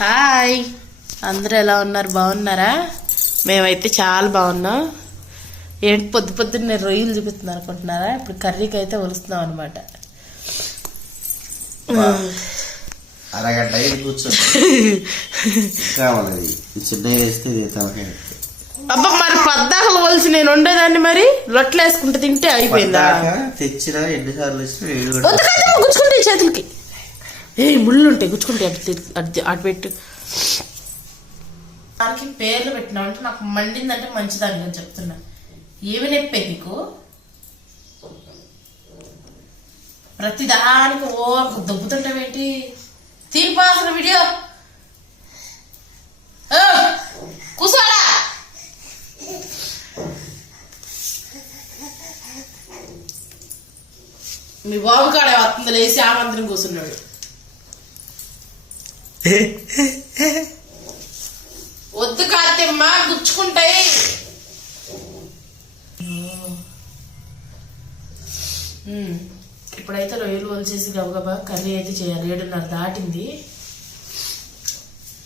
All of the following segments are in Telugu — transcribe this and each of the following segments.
హాయ్. అందరూ ఎలా ఉన్నారు? బాగున్నారా? మేమైతే చాలా బాగున్నాం. ఏంటి పొద్దు పొద్దున్న రొయ్యలు చూపిస్తున్నారు అనుకుంటున్నారా? ఇప్పుడు కర్రీకి అయితే ఒలుస్తున్నాం అనమాట అరగంట. అబ్బా మరి పద్దాకలు ఒలిసి నేను వండేదాన్ని మరి? రొట్టెలు వేసుకుంటే తింటే అయిపోయిందా? తెచ్చినా ఎన్నిసార్లు చేతులకి. ఏ ముళ్ళు ఉంటాయి గుచ్చుకుంటాయి అటు తిరిగి- అటు అటు పెట్టు. దానికి పేర్లు పెట్టినామంటే నాకు మండిందంటే మంచిదని నేను చెప్తున్నా. ఏమి నొప్పే నీకు? ప్రతిదానికి ఓ దొబ్బుతుంటావేంటి? తీరిపాసిన వీడియో. ఓ, మీ బాబు కాడే వస్తుంది లేచి ఆ మందిరం కూర్చున్నాడు వద్దు కాతెమ్మ గుచ్చుకుంటాయి. ఇప్పుడైతే రొయ్యలు వలిచేసి గబగబా కర్రీ అయితే చేయాలి. ఏడున్నర దాటింది.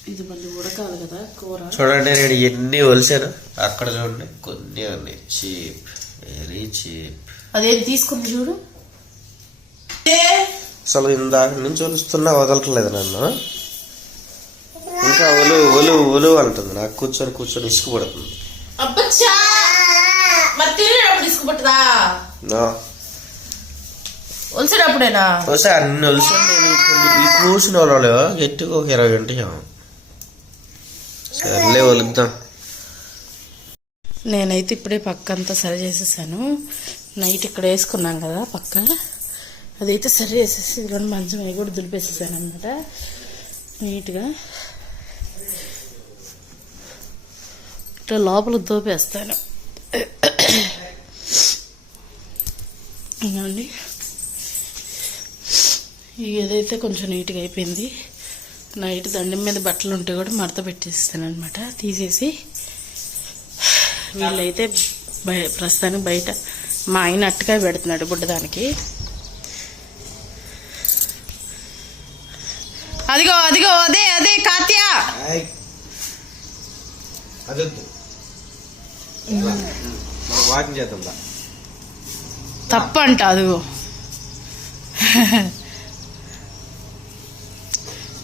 ఇది మళ్ళీ ఉడకాలి కదా కూర. చూడండి నేను ఎన్ని వలిసాను అక్కడ చూడండి కొన్ని ఉన్నాయి. Cheap very cheap. అదేం తీసుకుంది చూడు. ఏ, అసలు ఇందాక నుంచి వలుస్తున్నా వదలట్లేదు నన్ను. ఇంకా ఒలు ఒలు ఒలు అంటుంది. నాకు కూర్చొని కూర్చొని ఒలిసేటప్పుడేనా అన్ని కొన్ని- ఈ కూర్చుని వాళ్ళు గట్టిగా ఒక ఇరవై గంటలు సర్లే వలుద్దాం నేనైతే ఇప్పుడే పక్క అంతా సరి చేసేసాను. నైట్ ఇక్కడ వేసుకున్నాం కదా పక్క. అదైతే సరి చేసేసి రెండు మంచం అవి కూడా దులిపేసేసాను అనమాట నీట్గా. ఇట్లా లోపల దోపేస్తాను. ఇదండి ఏదైతే కొంచెం నీట్గా అయిపోయింది నైట్ దండం మీద బట్టలు ఉంటే కూడా మడత పెట్టేస్తాను అనమాట తీసేసి వీళ్ళైతే బయ ప్రస్తుతానికి బయట మా ఆయన అట్టకాయ పెడుతున్నాడు బుడ్డదానికి అదిగో అదిగో అదే అదే కాత్యా. మనం వాకింగ్ చేద్దాం తప్పంట అదిగో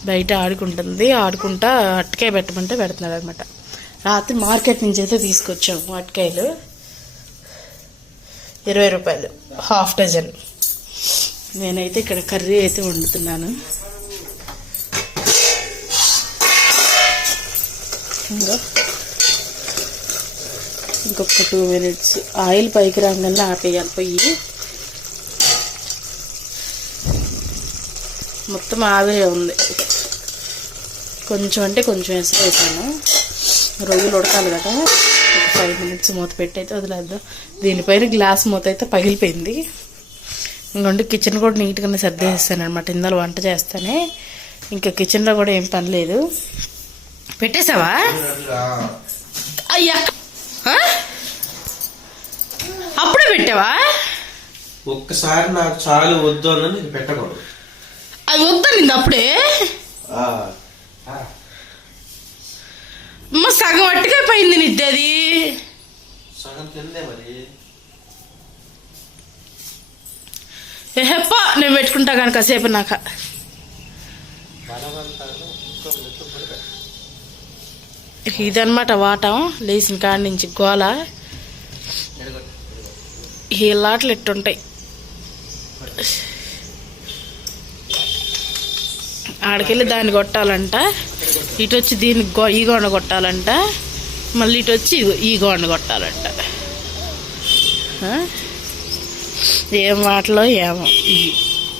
బయట ఆడుకుంటుంది ఆడుకుంటా అట్టకాయ పెట్టమంటే పెడుతున్నాడు అనమాట రాత్రి మార్కెట్ నుంచి అయితే తీసుకొచ్చాము అట్టకాయలు. ఇరవై రూపాయలు హాఫ్ డజన్. నేనైతే ఇక్కడ కర్రీ అయితే వండుతున్నాను. ఇంకా ఇంకొక టూ మినిట్స్ ఆయిల్ పైకి రాగానే ఆపేయాలి పొయ్యి. మొత్తం ఆవిరే ఉంది. కొంచెం అంటే కొంచెం వేసి వేసాను. రొయ్యలు ఉడకాలి కదా. ఒక ఫైవ్ మినిట్స్ మూత పెట్టి అయితే వదిలేద్దాం. దీనిపైన గ్లాస్ మూత అయితే పగిలిపోయింది. ఇంకొంటే కిచెన్ కూడా నీట్గానే సర్దేస్తాను అనమాట ఇందులో వంట చేస్తానే. ఇంకా కిచెన్లో కూడా ఏం పని లేదు. పెట్టేసావా? అయ్యా! అప్పుడే పెట్టావా? ఒక్కసారి నాకు చాలు వద్దు నీకు పెట్టకూడదు. అది వద్దనింది అప్పుడే. అమ్మ సగం అట్టుగా పోయింది నిద్ద అది సగం తిందే మరి. హెప్ప నేను పెట్టుకుంటా కనుక కాసేపు నాక బలవంతాలు ఇంకో మెతుకు కూడా పెట్టు. ఇదనమాట వాటం. లేచిన కాడి నుంచి గోల. ఈ లాటలు ఎట్టుంటాయి. ఆడికెళ్ళి దాన్ని కొట్టాలంట. ఇటు వచ్చి దీన్ని గో ఈ గోండ కొట్టాలంట. మళ్ళీ ఇటు వచ్చి ఈ గోండ కొట్టాలంట. ఏం వాటిలో ఏమో.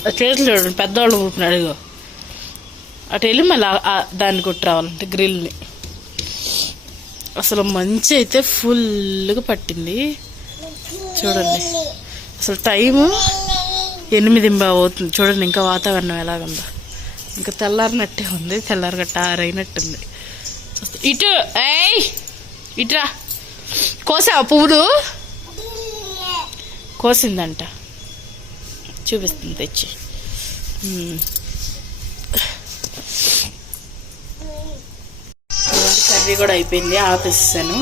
చేతులు చూడండి పెద్దవాళ్ళు ఊపినాడు ఇగో అటు వెళ్ళి మళ్ళీ దాన్ని కొట్టి దాన్ని కొట్టురావాలంటే గ్రిల్ని. అసలు మంచి అయితే ఫుల్గా పట్టింది. చూడండి. అసలు టైము ఎనిమిది అవుతుంది. చూడండి ఇంకా వాతావరణం ఎలాగుందో. ఇంకా తెల్లారినట్టే ఉంది. తెల్లారగట్ట ఆరైనట్టుంది. ఇటు ఏయ్! ఇట్రా. కోసావా పువ్వులు? కోసిందంట. చూపిస్తుంది తెచ్చి. కర్రీ కూడా అయిపోయింది ఆపేసాను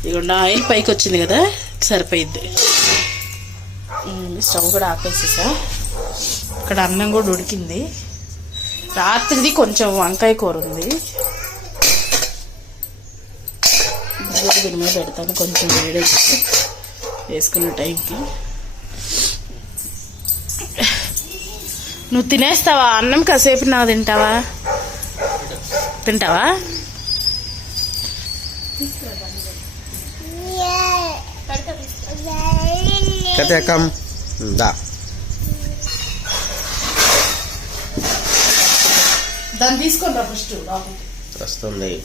ఇదిగోండి ఆయిల్ పైకి వచ్చింది కదా సరిపోయిద్ది. స్టవ్ కూడా ఆపేసేసా. ఇక్కడ అన్నం కూడా ఉడికింది. రాత్రిది కొంచెం వంకాయ కూర ఉంది. దీని మీద పెడతాను కొంచెం వేడేసి వేసుకున్న టైంకి. నువ్వు తినేస్తావా? అన్నం కాసేపు నా తింటావా? తింటావా? కతే కమ్. దా. దాన్ని తీసుకొని రా ఫస్ట్ వస్తుంది.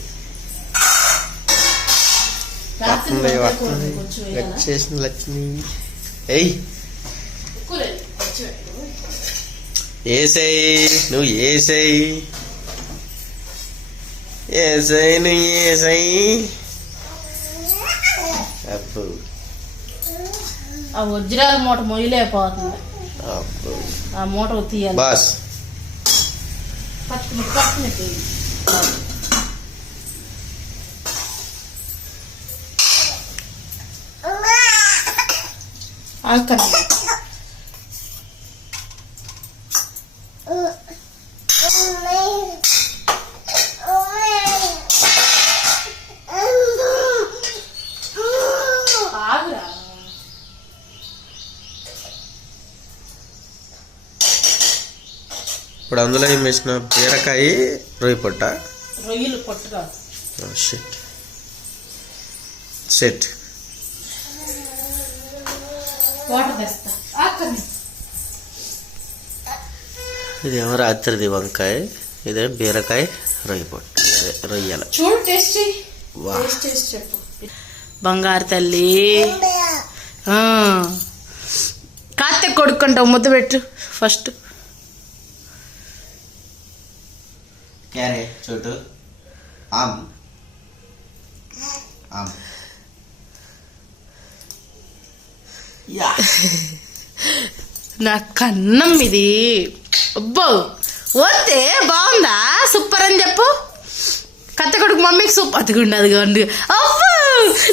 వస్తుంది వస్తుంది. వచ్చేసిన లక్ష్మి. ఏయ్. ఏసై నువ్వు ఏసై ఏసై నువ్వు ఏసై అప్పు ఆ వజ్రాల మూట మొయ్యలేకపోతుంది. అప్పు ఆ మూట తీయాలి. బాస్. ఆకలి. ఇప్పుడు అందులో ఏం వేసిన? బీరకాయ రొయ్యి పొట్ట. రొయ్యలు షెట్ ఆకలి ఇదేమో రాత్రిది వంకాయ ఇదే బీరకాయ రొయ్యి పొట్ట. రొయ్యల. చూడు టేస్ట్ వా. టేస్ట్ టేస్ట్ చెప్పు. బంగారు తల్లి. ఆ. కార్తీక్ కొడుకుంటావు ముద్ద పెట్టు. ఫస్ట్ క్యారే చోటు ఆమ్ ఆమ్ యా నా కన్నం ఇది. అబ్బో! వస్తే బాగుందా? సూపర్ అని చెప్పు. కత్త కొడుకు మమ్మీకి సూపర్ అదిగోండి అదిగోండి అబ్బో!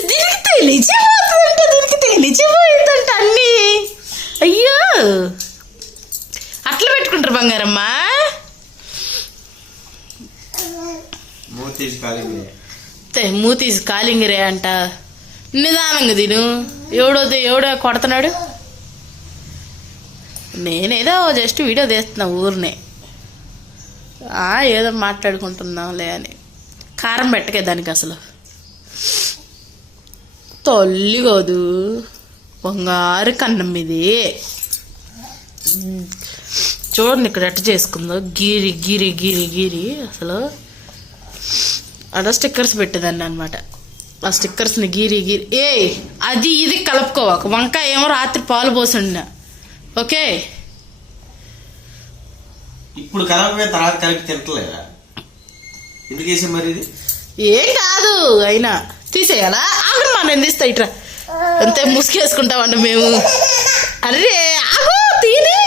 దీనికి తెలిసిపోతుందంట దీనికి తెలిసిపోయిందంట అన్నీ. అయ్యో! అట్లా పెట్టుకుంటారు బంగారమ్మా. మూతీసి తే, మూతీసి కాలింగిరే అంట. నిదానంగా తిను. ఎవడో ఎవడో కొడుతున్నాడు? నేనేదో జస్ట్ వీడియో తీస్తున్నా ఊరినే. ఏదో ఏదో మాట్లాడుకుంటున్నాంలే అని. కారం పెట్టకే దానికి అసలు. తల్లి కాదు బంగారు కన్నం ఇది. చూడండి ఇక్కడ ఎట్ట చేసుకుందో. గిరి గిరి గిరి గిరి. అసలు అక్కడ స్టిక్కర్స్ పెట్టేదాన్ని అనమాట ఆ స్టిక్కర్స్ని గీరి గీరి ఏ అది ఇది కలుపుకోవాక. వంకాయ ఏమో రాత్రి పాలు పోసిండ ఓకే? ఇప్పుడు కలపమే తర్వాత కలిపి తింటలేదా? మరి ఇది? ఏం కాదు అయినా. తీసేయాలా? ఆగు మా నేను తీస్తా ఇట్రా. అంతే ముసుకేసుకుంటామండి మేము. అరే ఆగు తీని.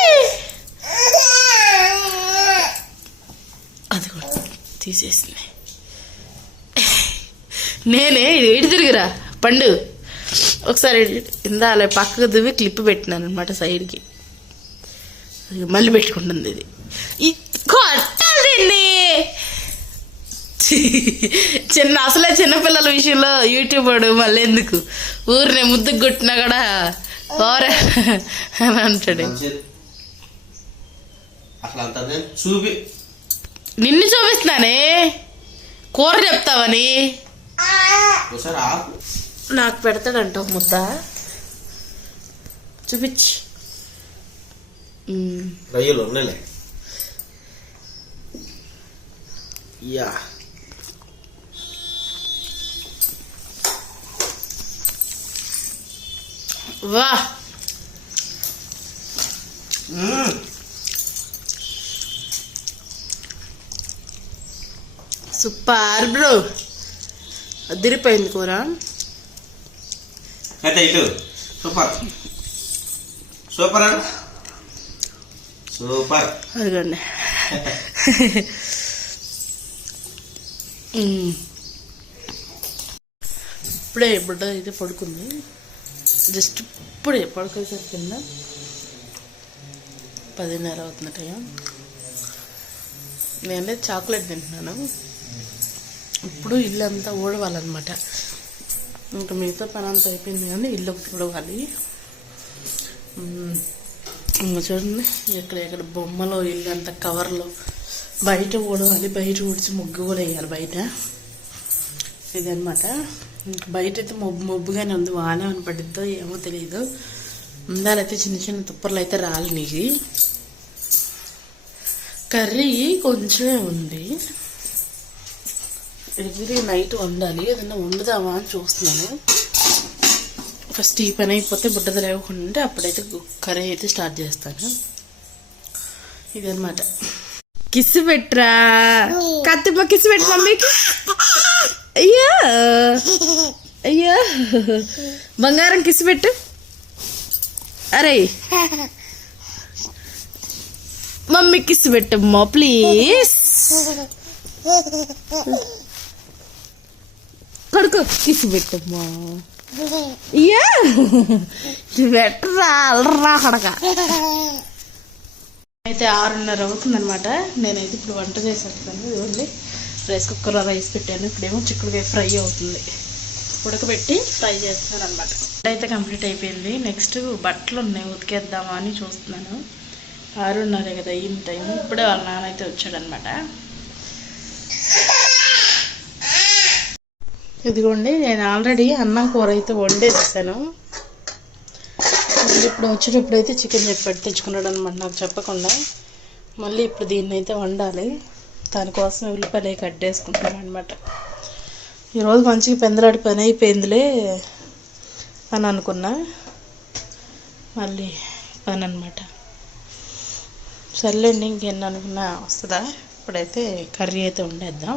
అది కూడా తీసేసింది. నేనే ఇటు తిరిగిరా. పండు. ఒకసారి ఇందాలే పక్కకు దువ్వి క్లిప్ పెట్టినాను అనమాట సైడ్కి. మళ్ళీ పెట్టుకుంటుంది ఇది. కొట్టాలి చిన్న అసలే చిన్నపిల్లల విషయంలో యూట్యూబ్ వాడు మళ్ళీ ఎందుకు? ఊరిని ముద్దుకు కొట్టినా కూడా ఓరే అని అంటాడు. చూపి. నిన్ను చూపిస్తున్నానే. కూర చెప్తావని. ఒకసారి నాకు పెడతాడంట ముద్ద. చూపించి. రొయ్యలు ఉన్నాయిలే. యా. వా. Super bro. అదిరిపోయింది కూర. అయితే ఇటు. సూపర్. సూపర్. సూపర్. అదిగోండి. ఇప్పుడే బుడ్డ అయితే పడుకుంది. జస్ట్ ఇప్పుడే పడుకోసరికి కింద పదిన్నర అవుతుంది టైం. నేనే చాక్లెట్ తింటున్నాను. ఇప్పుడు ఇల్లు అంతా ఊడవాలన్నమాట. ఇంకా మిగతా పని అంతా అయిపోయింది కానీ ఇల్లు ఒకటి ఊడవాలి. ఇంకా చూడండి ఇక్కడ ఇక్కడ బొమ్మలో ఇల్లు అంతా కవర్లో. బయట ఊడవాలి బయట ఊడిచి ముగ్గు కూడా వేయాలి బయట. ఇదనమాట ఇంకా బయట అయితే మబ్బు మబ్బుగానే ఉంది వాన అని పడిద్దో ఏమో తెలియదు ఉండాలైతే చిన్న చిన్న తుప్పర్లు అయితే రాలి నీకు కర్రీ కొంచెమే ఉంది. ఇది నైట్ వండాలి ఏదన్నా వండుదామా అని చూస్తున్నాను. ఫస్ట్ ఈ పని అయిపోతే బుడ్డది లేవకుండా ఉంటే అప్పుడైతే కర్రీ అయితే స్టార్ట్ చేస్తాను. ఇదనమాట కిస్ పెట్టరా కత్తిమ్మ కిస్ పెట్టు మమ్మీకి? అయ్యా! అయ్యా! బంగారం కిస్ పెట్టు. అరే! మమ్మీ కిస్ పెట్టమ్మా ప్లీజ్ పడుకో. కిసి పెట్టమ్మా. ఇయ్యా పెట్టరా అల్లరా అక్కడక అయితే ఆరున్నర అవుతుందనమాట నేనైతే ఇప్పుడు వంట చేసేస్తాను ఓన్లీ రైస్ కుక్కర్లో రైస్ పెట్టాను. ఇప్పుడేమో చిక్కుడుకాయ ఫ్రై అవుతుంది. ఉడకబెట్టి ఫ్రై చేస్తున్నాను అనమాట అయితే కంప్లీట్ అయిపోయింది. నెక్స్ట్ బట్టలు ఉన్నాయి. ఉతికేద్దామా అని చూస్తున్నాను. ఆరున్నర కదా ఈ టైం ఇప్పుడే వాళ్ళ నాన్న అయితే వచ్చాడనమాట ఇదిగోండి నేను ఆల్రెడీ అన్నం కూర అయితే వండేసాను మళ్ళీ ఇప్పుడు వచ్చేటప్పుడు అయితే చికెన్ చెప్పాడు తెచ్చుకున్నాడు అనమాట నాకు చెప్పకుండా. మళ్ళీ ఇప్పుడు దీన్ని అయితే వండాలి దానికోసం ఉల్లిపాయలు కట్ చేసుకుంటున్నాను అనమాట ఈరోజు మంచిగా పెందలాడి పని అయిపోయిందిలే అని అనుకున్నా. మళ్ళీ పని అనమాట సర్లేండి ఇంకేం అనుకున్నా వస్తుందా? ఇప్పుడైతే కర్రీ అయితే వండేద్దాం.